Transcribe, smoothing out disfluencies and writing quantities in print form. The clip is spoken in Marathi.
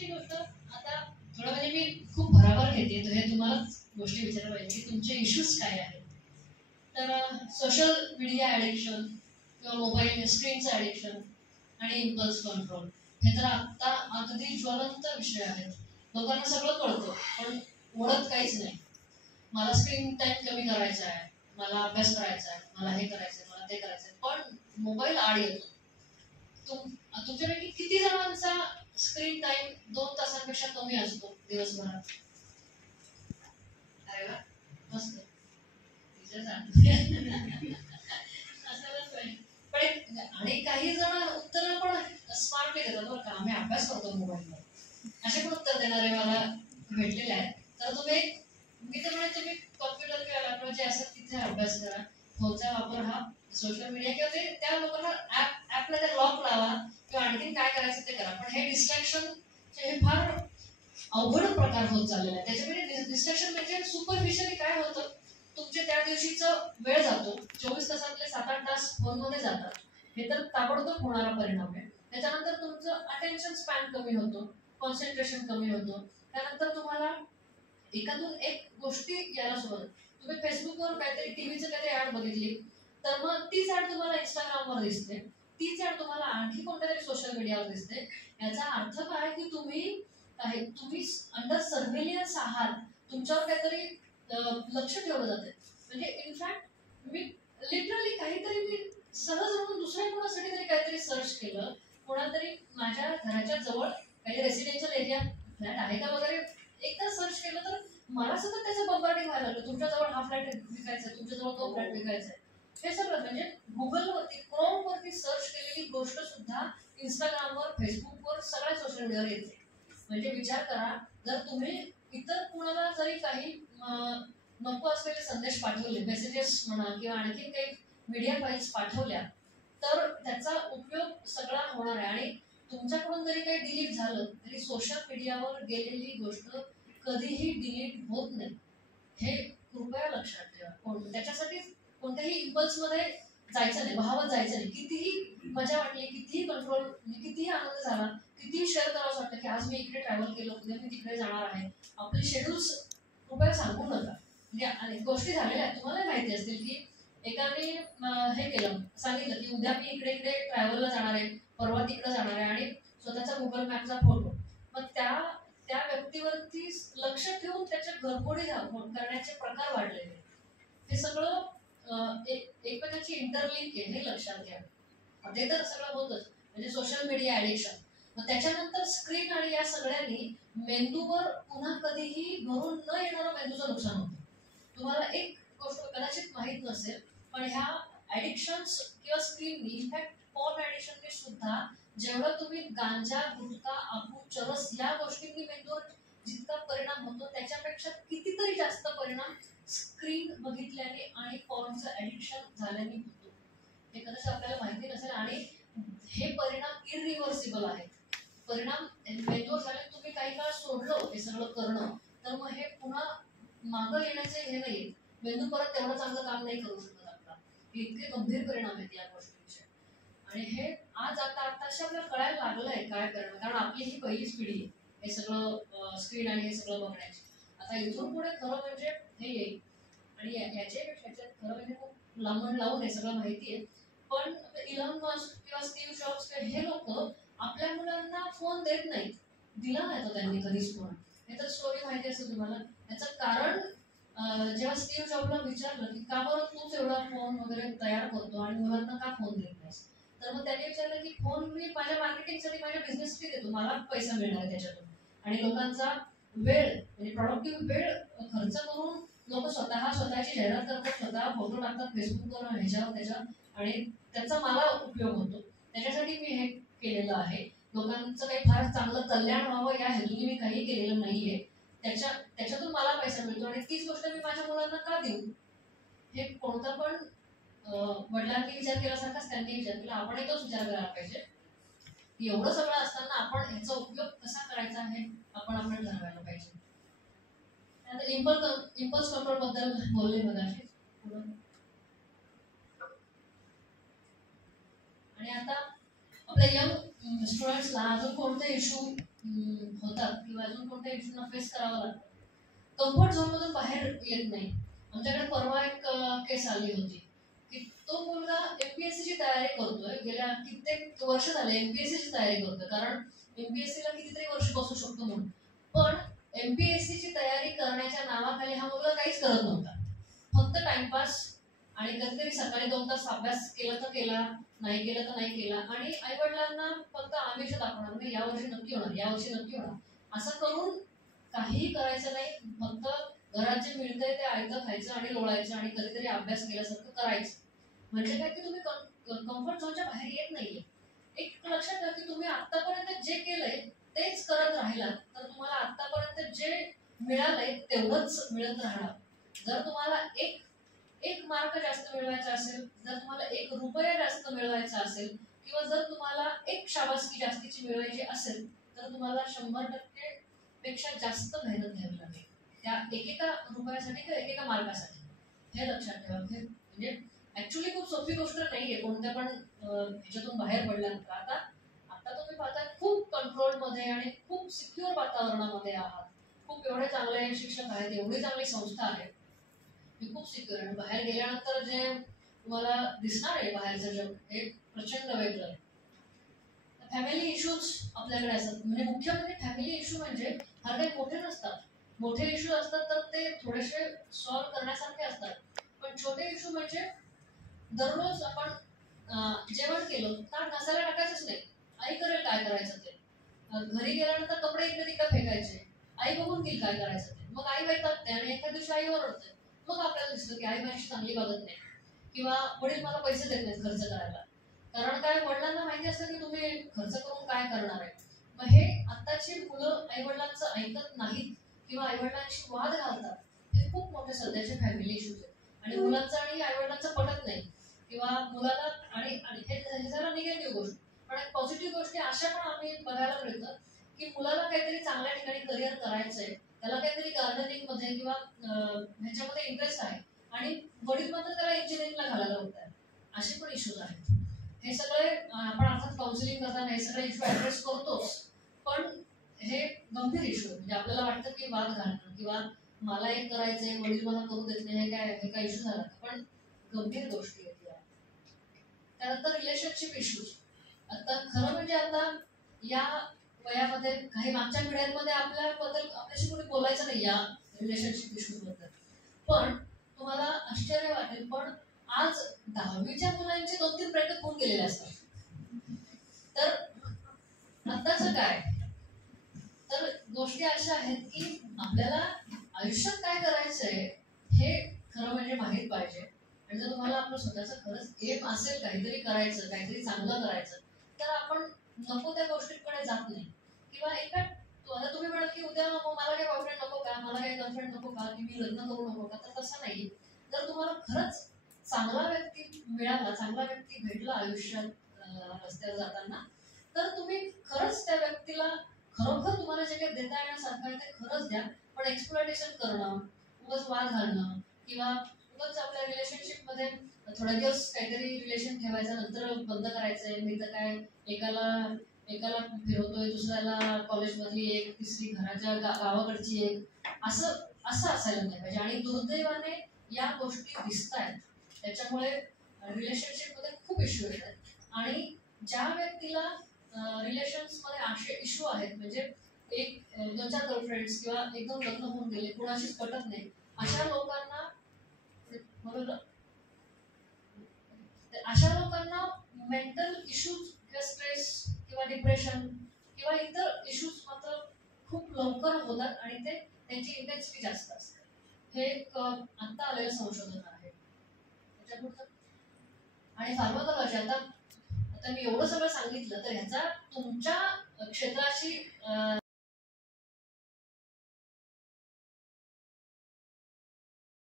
दुसरी गोष्ट आता थोडं म्हणजे मी खूप भराभर घेते, तर हे तुम्हालाच गोष्टी विचारायला पाहिजे की तुमचे इश्यूज काय आहेत. तर सोशल मीडिया ॲडिक्शन किंवा मोबाईल स्क्रीनचं ॲडिक्शन आणि इम्पल्स कंट्रोल हे तर आत्ता अगदी ज्वलंत विषय आहेत. लोकांना सगळं कळतं पण ओळख काहीच नाही. मला स्क्रीन टाईम कमी करायचा आहे, मला अभ्यास करायचा आहे, मला हे करायचं आहे, मला ते करायचं आहे, पण मोबाईल आड येतो. तुमच्यापैकी किती जणांचा स्क्रीन टाइम 2 तासांपेक्षा कमी असतो दिवसभरात? अरे वा, मस्त. आणि काही जण उत्तर पण स्मार्टली देतात बरं का, आम्ही अभ्यास करतो मोबाईलवर, असे पण उत्तर देणारे मला भेटलेले आहेत. तर मी तर म्हणेन तुम्ही कॉम्प्युटर किंवा लॅपटॉप जे असतात तिथे अभ्यास करा. फोनचा वापर हा सोशल मीडिया किंवा ते त्या लोकांना ऍपला ते लॉक लावा किंवा आणखीन काय करायचं ते करा. पण हे डिस्ट्रॅक्शन हे फार अवघड प्रकार होत चाललेला आहे. त्याच्यामध्ये डिस्ट्रॅक्शन म्हणजे सुपरफिशियली काय होतं, तुमचे त्या दिवशीचं वेळ जातो, 24 तासातले 7-8 तास फोनमध्ये जातात. हे तर ताबडतोब होणारा परिणाम आहे. त्याच्यानंतर तुमचं अटेन्शन स्पॅन कमी होतो, कॉन्सन्ट्रेशन कमी होतो. त्यानंतर तुम्हाला एकातून एक गोष्टी यायला सुरुवात. तुम्ही फेसबुकवर काहीतरी टीव्हीचं काहीतरी ऍड बघितली, तर मग तीच ऍड तुम्हाला इंस्टाग्रामवर दिसते, तीच ऍड तुम्हाला आणखी कोणत्यातरी सोशल मीडियावर दिसते. याचा अर्थ काय की तुम्ही अंडर सर्व्हेलियन्स आहात, तुमच्यावर काहीतरी लक्ष ठेवलं जाते. म्हणजे इनफॅक्ट मी लिटरली काहीतरी मी सहज म्हणून दुसऱ्या कोणासाठी तरी काहीतरी सर्च केलं, कोणातरी माझ्या घराच्या जवळ काही रेसिडेन्शियल एरिया फ्लॅट आहे का वगैरे एकदा सर्च केलं, तर मला सतत त्याचं बंबार्डिंग व्हायला लागलं, तुमच्याजवळ हा फ्लॅट विकायचा आहे, तुमच्याजवळ तो फ्लॅट विकायचा आहे. हे सगळं म्हणजे गुगलवरती क्रोमवरती सर्च केलेली गोष्ट सुद्धा इंस्टाग्रामवर, फेसबुकवर, सगळ्या सोशल मीडियावर येते. म्हणजे विचार करा, जर तुम्ही इतर कुणाला जरी काही नको असलेले संदेश पाठवले, मेसेजेस म्हणा किंवा आणखीन काही मीडिया फाईल्स पाठवल्या, तर त्याचा उपयोग सगळा होणार आहे. आणि तुमच्याकडून जरी काही डिलीट झालं तरी सोशल मीडियावर गेलेली गोष्ट कधीही डिलीट होत नाही. हे कृपया लक्षात ठेवा. त्याच्यासाठी कोणत्याही इम्पल्समध्ये जायचं नाही, भावात जायचं नाही. कितीही मजा वाटली, कितीही कंट्रोल, कितीही आनंद झाला, कितीही शेअर करावं वाटतं की आज मी इकडे ट्रॅव्हल केलं, उद्या मी तिकडे जाणार आहे, आपले शेड्यूल्स कृपया सांगू नका. म्हणजे अनेक गोष्टी झालेल्या आहेत, तुम्हाला माहिती असतील की एकाने हे केलं, सांगितलं की उद्या मी इकडे इकडे ट्रॅव्हलला जाणार आहे, परवा तिकडे जाणार आहे, आणि स्वतःचा गुगल मॅपचा फोटो. मग त्या व्यक्तीवरती लक्ष ठेवून त्याच्या घरफोडी करण्याचे प्रकार वाढलेले. हे सगळं एकमेकांची इंटरलिंक आहे, हे लक्षात घ्या. ते तर सगळं होतच. म्हणजे सोशल मीडिया ॲडिक्शन, मग त्याच्यानंतर स्क्रीन आणि या सगळ्यांनी मेंदूवर पुन्हा कधीही भरून न येणारं मेंदूचं नुकसान होतं. तुम्हाला एक गोष्ट कदाचित माहीत नसेल, पण ह्या ॲडिक्शन्स किंवा स्क्रीननी, इनफॅक्ट पॉर्न ॲडिक्शनने सुद्धा, जेवढं तुम्ही गांजा, गुटखा, अफू, चरस या गोष्टींनी मेंदूवर जितका परिणाम होतो, त्याच्यापेक्षा कितीतरी जास्त परिणाम स्क्रीन बघितल्याने आणि पॉर्नचं ॲडिक्शन झाल्याने होतो. हे कदाचित आपल्याला माहिती नसेल, आणि हे परिणाम इरिव्हर्सिबल आहेत. परिणाम मेंदूवर झाले, तुम्ही काही काळ सोडलं हे सगळं करणं, तर मग हे पुन्हा मागं येण्याचे हे नाही, मेंदू परत तेवढं चांगलं काम नाही करू शकत आपला. इतके गंभीर परिणाम आहेत या गोष्टींचे. आणि हे आज आताशी आपल्याला कळायला लागलंय काय करणं, कारण आपली ही पहिलीच पिढी आहे हे सगळं स्क्रीन आणि हे सगळं बघण्याची. आता इथून पुढे खरं म्हणजे हे येईल, आणि याच्यापेक्षा खरं म्हणजे खूप लावून हे सगळं माहिती आहे. पण इलॉन मस्क किंवा स्टीव्ह जॉब्स हे लोक आपल्या मुलांना फोन देत नाहीत, दिला नाही तो त्यांनी कधीच फोन. हे तर स्टोरी माहिती असेल तुम्हाला. याचं कारण जेव्हा स्टीव्ह जॉबला विचारलं की का बरं तूच एवढा फोन वगैरे तयार करतो आणि मुलांना का फोन देत नाहीस, तर मग त्यांनी विचारलं की फोन मी माझ्या मार्केटिंगसाठी, माझ्या बिझनेससाठी देतो, मला पैसा मिळणार आहे त्याच्यातून, आणि लोकांचा वेळ म्हणजे प्रोडक्टिव्ह वेळ खर्च करून लोक स्वतःची जाहिरात करतात, स्वतः फोटो टाकतात फेसबुकवर, ह्याच्यावर त्याच्यावर, आणि त्याचा मला उपयोग होतो. त्याच्यासाठी मी हे केलेलं आहे. लोकांचं काही फार चांगलं कल्याण व्हावं या हेतूने मी काही केलेलं नाहीये. त्याच्यातून मला पैसा मिळतो, आणि तीच गोष्ट मी माझ्या मुलांना का देऊ. हे कोणतं पण वडिलांनी विचार केल्यासारखाच त्यांनी विचार केला. आपणही तोच विचार करायला पाहिजे की एवढं सगळं असताना आपण ह्याचा उपयोग कसा करायचा हे आपण ठरवायला पाहिजे. इम्पल्स कंट्रोल बद्दल बोलले मगाशी. आणि आता आपल्या यंग स्टुडंट्सला अजून कोणते इश्यू होतात किंवा अजून कोणत्या इश्यूना फेस करावं लागतं, कम्फर्ट झोनमधून बाहेर येत नाही. आमच्याकडे परवा एक केस आली होती की तो मुलगा एमपीएससीची तयारी करतोय, गेल्या कित्येक वर्ष झाले एमपीएससीची तयारी करतोय, कारण एमपीएससीला कितीतरी वर्ष बसू शकतो म्हणून. पण एमपीएससीची तयारी करण्याच्या नावाखाली हा मुलगा काहीच करत नव्हता, फक्त टाइमपास. आणि कधीतरी सकाळी 2 तास अभ्यास केला तर केला, नाही केलं तर नाही केला, आणि आई वडिलांना फक्त आमिष दाखवणार, मी यावर्षी नक्की होणार, यावर्षी नक्की होणार, असं करून काहीही करायचं नाही. फक्त घरात जे मिळतंय ते आयतं खायचं आणि लोळायचं आणि कधीतरी अभ्यास केल्यासारखं करायचं. म्हणजे काय की तुम्ही कम्फर्ट झोनच्या बाहेर येत नाहीये. एक लक्षात घ्या की तुम्ही आतापर्यंत जे केलंय तेच करत राहिलात तर तुम्हाला आतापर्यंत जे मिळालंय तेवढंच मिळत राहणार. जर तुम्हाला एक मार्क जास्त मिळवायचा असेल, जर तुम्हाला 1 रुपया जास्त मिळवायचा असेल, किंवा जर तुम्हाला 1 शाबासकी जास्तीची मिळवायची असेल, तर तुम्हाला 100% पेक्षा जास्त मेहनत घ्यावी लागेल त्या एकेका रुपयासाठी किंवा एकेका मार्कासाठी. हे लक्षात ठेवा. म्हणजे ऍक्च्युली खूप सोपी गोष्ट नाहीये कोणत्या पण ह्याच्यातून बाहेर पडल्यानंतर. आता तुम्ही पाहता खूप कंट्रोलमध्ये आणि खूप सिक्युअर वातावरणामध्ये आहात, खूप एवढे चांगले शिक्षक आहेत, एवढी चांगली संस्था आहे, मी खूप सिक्युअर आहे. बाहेर गेल्यानंतर जे तुम्हाला दिसणार आहे बाहेरचं जग हे प्रचंड वेगळं आहे. फॅमिली इश्यूज आपल्याकडे असतात. म्हणजे मुख्य म्हणजे फॅमिली इश्यू म्हणजे फार काही मोठे नसतात. मोठे इश्यू असतात तर ते थोडेसे सॉल्व्ह करण्यासारखे असतात, पण छोटे इश्यू म्हणजे दररोज आपण जेवण केलं ताट घासायला टाकायचंच नाही, आई करेल काय करायचं ते. घरी गेल्यानंतर कपडे इकडे तिकडे फेकायचे, आई बघून घेईल काय करायचं ते. मग आई वैतागते आणि एखाद्या दिवशी आई ओरडते, मग आपल्याला दिसतं की आई माझी चांगली वागत नाही, किंवा वडील मला पैसे देत नाहीत खर्च करायला. कारण काय, वडिलांना माहिती असतं की तुम्ही खर्च करून काय करणार आहे. मग हे आत्ताची मुलं आई वडिलांचं ऐकत नाहीत किंवा आई वडिलांशी वाद घालतात, हे खूप मोठे सध्याचे फॅमिली इश्यूज आहेत. आणि मुलांचं आणि आई वडिलांचं पटत नाही, किंवा मुलाला आणि हे जरा निगेटिव्ह गोष्ट. पण पॉझिटिव्ह गोष्टी अशा पण आम्ही बघायला मिळतात की मुलाला काहीतरी चांगल्या ठिकाणी करिअर करायचंय, त्याला काहीतरी गार्डनिंग मध्ये किंवा ह्याच्यामध्ये इंटरेस्ट आहे, आणि वडील मात्र त्याला इंजिनिअरिंगला घालायला होत आहे. असे पण इश्यूज आहेत. हे सगळे आपण अर्थात काउन्सिलिंग करताना हे सगळे इश्यू ऍड्रेस करतोच, पण हे गंभीर इश्यू आहे. म्हणजे आपल्याला वाटतं की वाद घालणं किंवा मला एक करायचंय वडील मला करू देत नाही, हे काय इश्यू झाला, पण गंभीर गोष्टी आहेत या. त्यानंतर रिलेशनशिप इश्यूज. आता खरं म्हणजे आता या वयामध्ये काही मागच्या पिढ्यांमध्ये आपल्याशी कोणी बोलायचं नाही या रिलेशनशिप इश्यूज बद्दल. पण तुम्हाला आश्चर्य वाटेल, पण आज 10वीच्या मुलांचे 2-3 ब्रेकअप होऊन गेलेले असतात. तर आताच काय, तर गोष्टी अशा आहेत की आपल्याला आयुष्यात काय करायचंय हे खरं म्हणजे माहीत पाहिजे. आणि जर तुम्हाला आपलं स्वतःचं खरंच एम असेल काहीतरी करायचं, काहीतरी चांगलं करायचं, तर आपण नको त्या गोष्टींकडे जात नाही. किंवा आता तुम्ही म्हणाल की उद्या मला काही बॉयफ्रेंड नको का, मला काही गर्लफ्रेंड नको का, की मी लग्न करू नको का, तर तसं नाही. जर तुम्हाला खरंच चांगला व्यक्ती मिळाला, चांगला व्यक्ती भेटला आयुष्यात रस्त्यावर जाताना, तर तुम्ही खरंच त्या व्यक्तीला खरोखर तुम्हाला जे काही देता येण्यासारखं आहे ते खरंच द्या. पण एक्सप्लॉयटेशन करणं, उगाच वाद घालणं, किंवा उगाच आपल्या रिलेशनशिप मध्ये थोड्या दिवस काहीतरी रिलेशन ठेवायचं नंतर बंद करायचंय, मी तर काय एकाला फिरवतोय, दुसऱ्याला कॉलेजमधली एक, तिसरी घराच्या गावाकडची एक, असं असायला नाही पाहिजे. आणि दुर्दैवाने या गोष्टी दिसत आहेत. त्याच्यामुळे रिलेशनशिप मध्ये खूप इश्यू येतात. आणि ज्या व्यक्तीला रिलेशन्स मध्ये असे इश्यू आहेत, म्हणजे 1-2-4 गर्लफ्रेंड्स किंवा 1-2 लग्न होऊन गेले, कोणाशीच पटत नाही, अशा लोकांना मेंटल इश्यूज किंवा स्ट्रेस किंवा डिप्रेशन किंवा इतर इश्यूज मात्र खूप लवकर होतात आणि ते त्यांची इंटेन्सिटी जास्त असते. हे एक आता आलेलं संशोधन आहे. आणि फार्माकोलॉजी, आता मी एवढं सगळं सांगितलं तर ह्याचा तुमच्या क्षेत्राशी